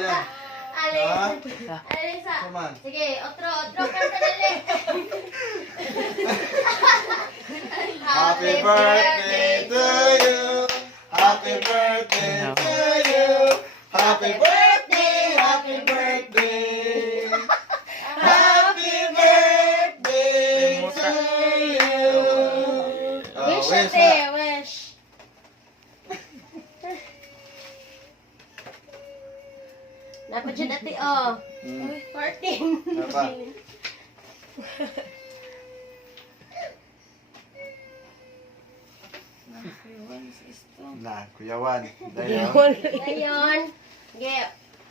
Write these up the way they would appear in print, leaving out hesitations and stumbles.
yan. Alisa. Alisa. Sige, otro kanta dali. Happy birthday to you. Happy birthday to you. Happy birthday, happy birthday. Happy birthday to you. Wish ate, wish. Dapat dyan ate, oh. 14. Apa? Nah, kuyawan. Dayo. Ngayon, sige.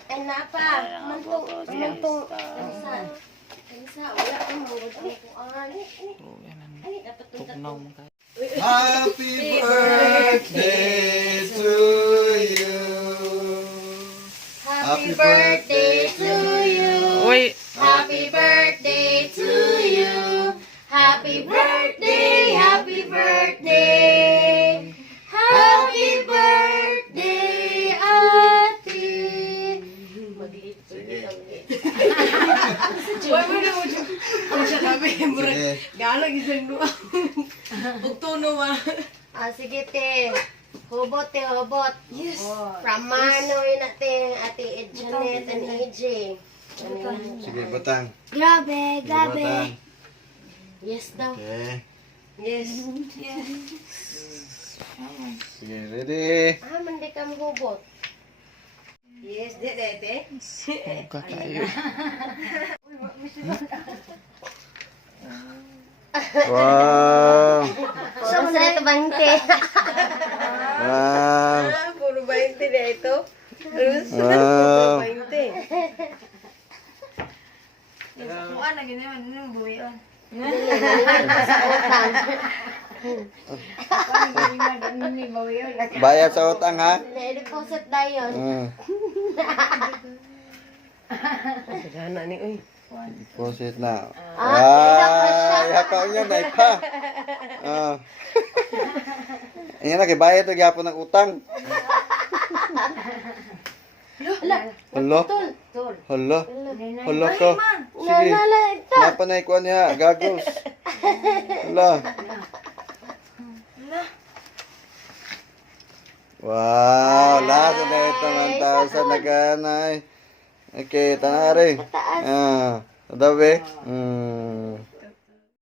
Ay, napa. Mantong. Alisa. Alisa, wala kang mawag ang kuan. Ay, dapat itong tatlo. Happy birthday to you. Happy birthday to you. Uy, Happy birthday to you. Happy birthday, happy birthday. Happy birthday, Ate. Magliit. Sige. Sige. Galang isang dua. Pagtuno ma. Sige, te. Hubot, te, hubot. Yes. From Manoy natin, Ate Janet and AJ. Sige, batang. Grabe, Sige, batang. Yes daw. Okay. Yes. Sige, ready? Mandi ka hubot. Yes, de. kakayo. Wow. Saan na ito bangke? Wow. Puro 20 na ito. Terus, Wow. 20. Kuan lagi naman nung buwian. Bayad sa utang, ha? Na-deposit na yun. Gana ni uy. Deposit na. Wow. Yakaw niya, na ipa. Ayan na, bayad ito gyapon ng utang. Hala. Tol. Hala. Hala ka. Sige. Napa na ikuan niya. Gagos. Hala. Wow. Lasa na ito. 1,000 na ganay. Okay, tanari. Tadabi.